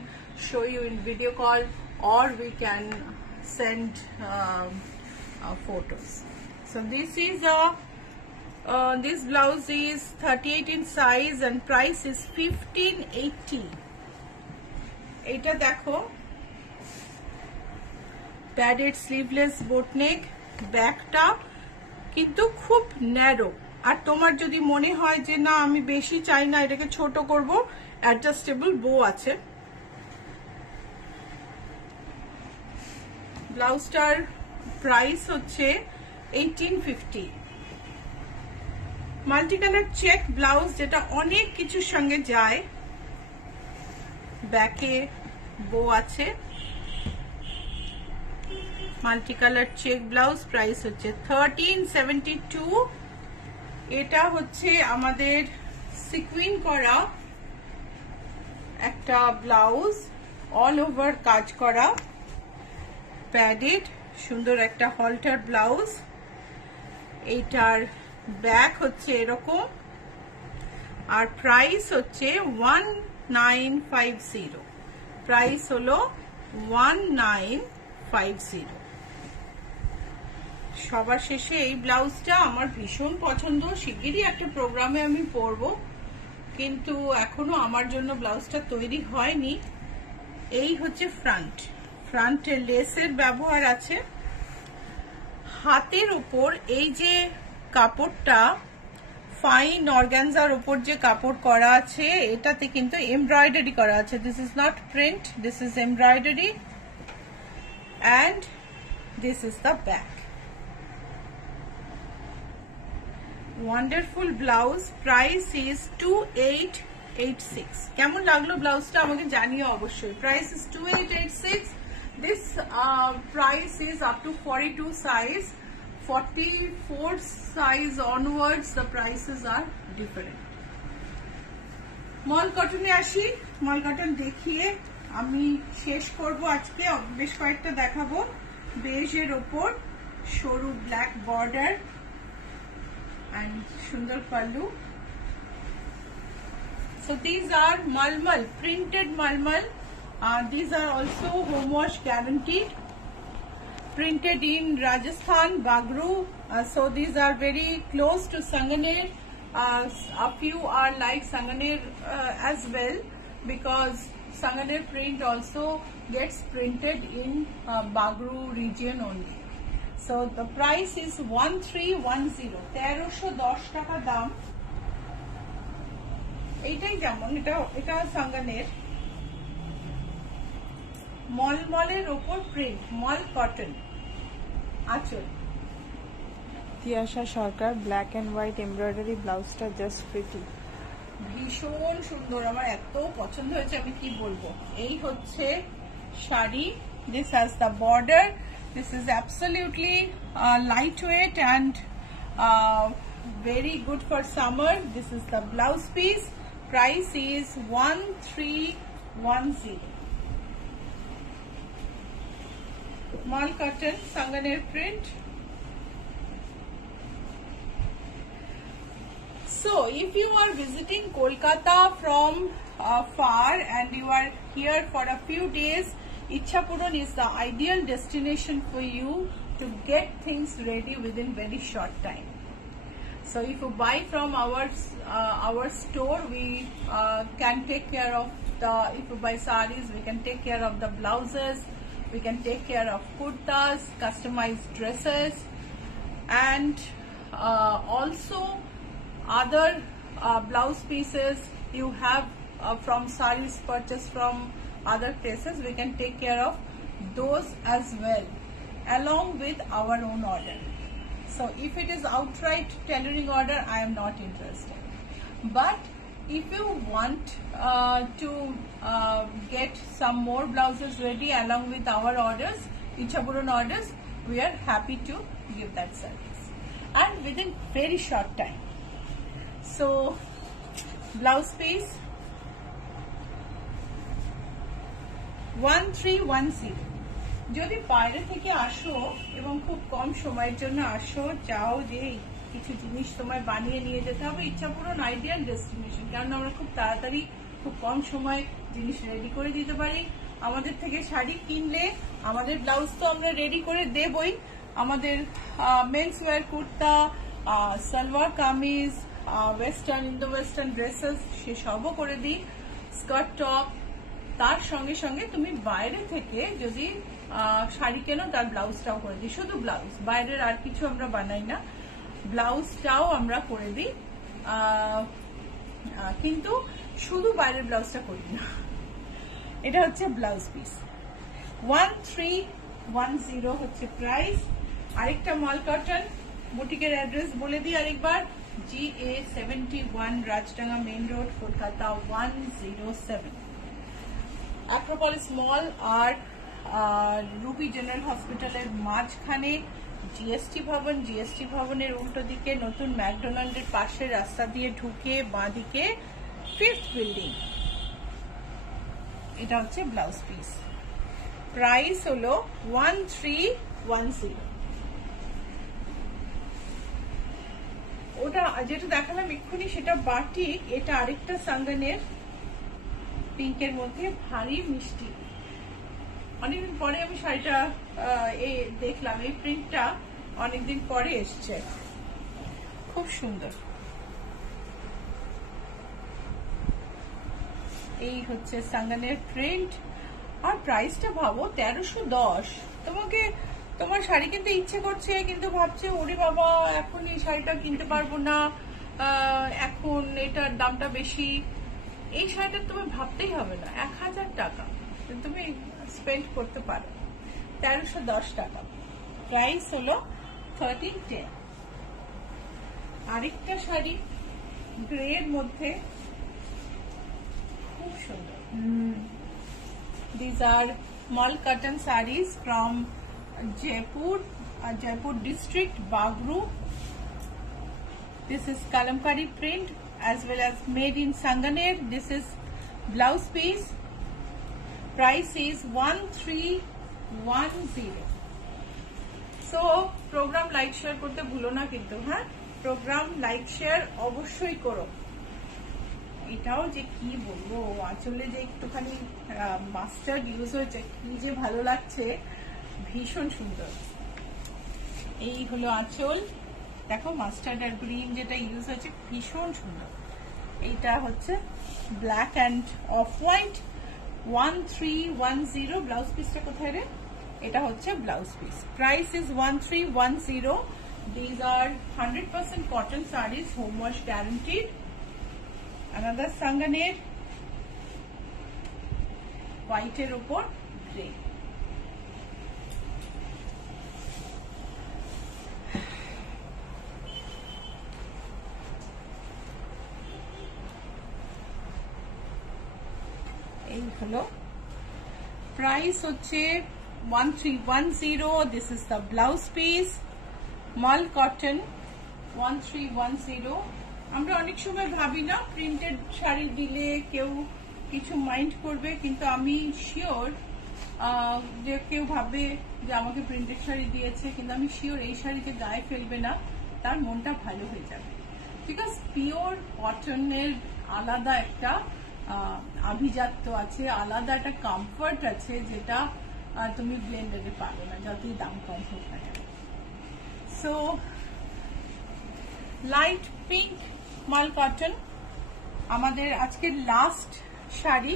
show you in video call, or we can send photos. So this is this blouse is 38 in size and price is 1580. Eta dekho, padded sleeveless boatneck, ব্যাকটা কিন্তু খুব narrow. আর তোমার যদি মনে হয় যে না আমি বেশি চাই না, এটাকে ছোট করব, অ্যাডজাস্টেবল বো আছে। ব্লাউজটার প্রাইস হচ্ছে 1850। মাল্টি কালার চেক ব্লাউজ, যেটা অনেক কিছুর সঙ্গে যায়, ব্যাকে বো আছে। Multi colour check blouse, price হচ্ছে 1372। এটা হচ্ছে আমাদের সিকুইন করা একটা ব্লাউজ, অল ওভার কাজ করা, প্যাডেড সুন্দর একটা হলটার ব্লাউজ। এইটার ব্যাক হচ্ছে এরকম, আর প্রাইস হচ্ছে 1950। প্রাইস হলো 1950। সবার শেষে এই ব্লাউজটা আমার ভীষণ পছন্দ, শিগগিরই একটা প্রোগ্রামে আমি পরবো, কিন্তু এখনো আমার জন্য ব্লাউজটা তৈরি হয়নি। এই হচ্ছে ফ্রন্টে লেসের ব্যবহার আছে। হাতের উপর এই যে কাপড়টা ফাইন অর্গানজার উপর যে কাপড় করা আছে, এটাতে কিন্তু এমব্রয়ডারি করা আছে। This is not print, this is embroidery, and this is the back. Wonderful blouse. Price is 2886। কেমন লাগলো ব্লাউজটা আমাকে জানিও অবশ্যই। Price is 2886। This price is up to 42 size. 44 size onwards the prices are different. মল কটনে আসি। মল cotton দেখিয়ে আমি শেষ করব আজকে। বেশ কয়েকটা দেখাবো। বেজের ওপর সরু ব্ল্যাক বর্ডার and সুন্দর pallu. So these are malmal, printed malmal. These are also home wash guaranteed, printed in Rajasthan, Bagru. So these are very close to Sanganer. A few are like Sanganer as well, because Sanganer print also gets printed in Bagru region only. So the price is 1310, 1310 টাকা দাম। এইটাই যেমন এটা সাঙ্গানের মলমলের উপর print, মল cotton আঁচল। তিয়াশা সরকার black and white embroidery ব্লাউজটা just pretty, ভীষণ সুন্দর, আমার এত পছন্দ হয়েছে আমি কি বলবো। এই হচ্ছে sari. This has the border. This is absolutely lightweight and very good for summer. This is the blouse piece. Price is 1310. Mal cotton, Sanganer print. So, if you are visiting Kolkata from far and you are here for a few days, Ichhapuran is the ideal destination for you to get things ready within very short time. So if you buy from our store, we can take care of if you buy sarees, we can take care of the blouses, we can take care of kurtas, customized dresses, and also other blouse pieces you have from sarees purchased from other places. We can take care of those as well along with our own order. So if it is outright tailoring order, I am not interested. But if you want to get some more blouses ready along with our orders, Ichhapuran orders, we are happy to give that service and within very short time. So blouse piece 1310। যদি বাইরে থেকে আসো এবং খুব কম সময়ের জন্য আসো, চাও যে কিছু জিনিস তোমায় বানিয়ে নিয়ে যেতে হবে, ইচ্ছাপুরন আইডিয়াল ডেস্টিনেশন। কারণ আমরা খুব তাড়াতাড়ি খুব কম সময় জিনিস রেডি করে দিতে পারি। আমাদের থেকে শাড়ি কিনলে আমাদের ব্লাউজ তো আমরা রেডি করে দেবই, আমাদের men's wear kurta, salwar kameez, western Indo western dresses সেসবও করে দিই, স্কার্ট টপ। তার সঙ্গে সঙ্গে তুমি বাইরে থেকে যদি শাড়ি কেনো তার ব্লাউজটাও করে দিই। শুধু ব্লাউজ, বাইরের আর কিছু আমরা বানাই না, ব্লাউজটাও আমরা করে দিই, কিন্তু শুধু বাইরের ব্লাউজটা করি না। এটা হচ্ছে ব্লাউজ পিস 1310 হচ্ছে প্রাইস। আরেকটা মাল কটন বুটিকের অ্যাড্রেস বলে দিই আরেকবার, GA71 Rajdanga main road, Kolkata 107। Acropolis mall আর রুবি জেনারেল হসপিটালের মাঝখানে জিএসটি ভবন, জিএসটি ভবনের উল্টো দিকে নতুন ম্যাকডোনাল্ডের পাশে রাস্তা দিয়ে ঢুকে বাঁ দিকে 5th বিল্ডিং। এটা হচ্ছে ব্লাউজ পিস। প্রাইস হলো 1310। 1310। ওটা যেটা দেখালাম এক্ষুনি সেটা বাটিক, এটা আরেকটা সাঙ্গানের পিঙ্কের মধ্যে, ভারী মিষ্টি। অনেকদিন পরে আমি শাড়িটা দেখলাম, এই প্রিন্টটা অনেকদিন পরে এসছে, খুব সুন্দর। এই হচ্ছে সাঙ্গানের প্রিন্ট, আর প্রাইসটা ভাবো 1310। তোমাকে তোমার শাড়ি কিনতে ইচ্ছে করছে, কিন্তু ভাবছে ওরে বাবা এখন এই শাড়িটা কিনতে পারবো না, এখন এটার দামটা বেশি। এই শাড়িটা তুমি ভাবতেই হবে না, 1000 টাকা তুমি স্পেন্ড করতে পারো। 1310 টাকা, প্রাইস হলো 1310। আরেকটা শাড়ি গ্রের মধ্যে, খুব সুন্দর। These are small cotton sarees from Jaipur district, Bagru. This is kalamkari print as well as made in Sanganer. This is blouse piece. Price is 1310. So program like share করতে ভুলো না কিন্তু, হ্যাঁ প্রোগ্রাম লাইক শেয়ার অবশ্যই করো। এটাও যে কি বলবো, আঁচলে যে একটুখানি মাস্টার্ড ইউজ হয়েছে, কি যে ভালো লাগছে, ভীষণ সুন্দর। এই হলো আঁচল, দেখো মাস্টার্ড আর গ্রিন যেটা ইউজ হয়েছে, ভীষণ সুন্দর। এইটা হচ্ছে black and off white, 1310। Blouse পিসটা কোথায় রে? এটা হচ্ছে blouse piece. Price is 1310। These are 100% cotton sarees, home wash guaranteed. Another Sanganer, white এর উপর গ্রে। এই হলো, প্রাইস হচ্ছে 1310। This is the blouse piece, মাল কটন, 1310। আমরা অনেক সময় ভাবি না প্রিন্টেড শাড়ি দিলে কেউ কিছু মাইন্ড করবে, কিন্তু আমি শিওর যে কেউ ভাববে যে আমাকে প্রিন্টেড শাড়ি দিয়েছে, কিন্তু আমি শিওর এই শাড়িতে গায়ে ফেলবে না, তার মনটা ভালো হয়ে যাবে। বিকজ পিওর কটনের আলাদা একটা আভিজাত্য আছে, আলাদা একটা কমফর্ট আছে, যেটা তুমি ব্লেন্ডারে পাবে না, যতই দাম কম হোক না কেন। সো লাইট পিঙ্ক মাল কটন আমাদের আজকের লাস্ট শাড়ি।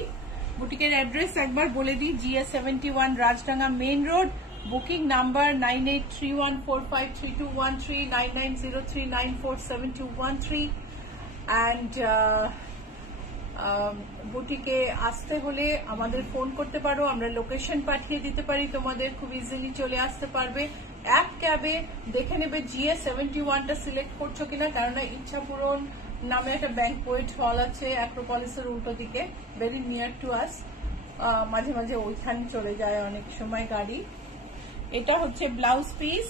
বুটিকের অ্যাড্রেস একবার বলে দিই, GS71 Rajdanga main road, booking number 9831453213, 9903947213। And বুটিকে আসতে হলে আমাদের ফোন করতে পারো, আমরা লোকেশন পাঠিয়ে দিতে পারি, তোমাদের খুব ইজিলি চলে আসতে পারবে। অ্যাপ ক্যাবে দেখে নেবে GS71টা সিলেক্ট করছো কিনা, কেননা ইচ্ছাপূরণ নামে একটা ব্যাংকোয়েট হল আছে অ্যাক্রোপলিসের উল্টো দিকে, ভেরি নিয়ার টু আস। মাঝে মাঝে ওইখানে চলে যায় অনেক সময় গাড়ি। এটা হচ্ছে ব্লাউজ পিস,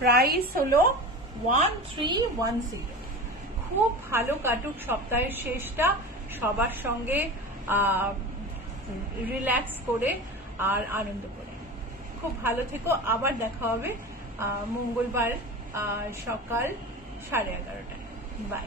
প্রাইস হলো 1310। খুব ভালো কাটুক সপ্তাহের শেষটা সবার সঙ্গে রিল্যাক্স করে আর আনন্দ করে। খুব ভালো থেকো, আবার দেখা হবে মঙ্গলবার সকাল 11:30টায়। বাই।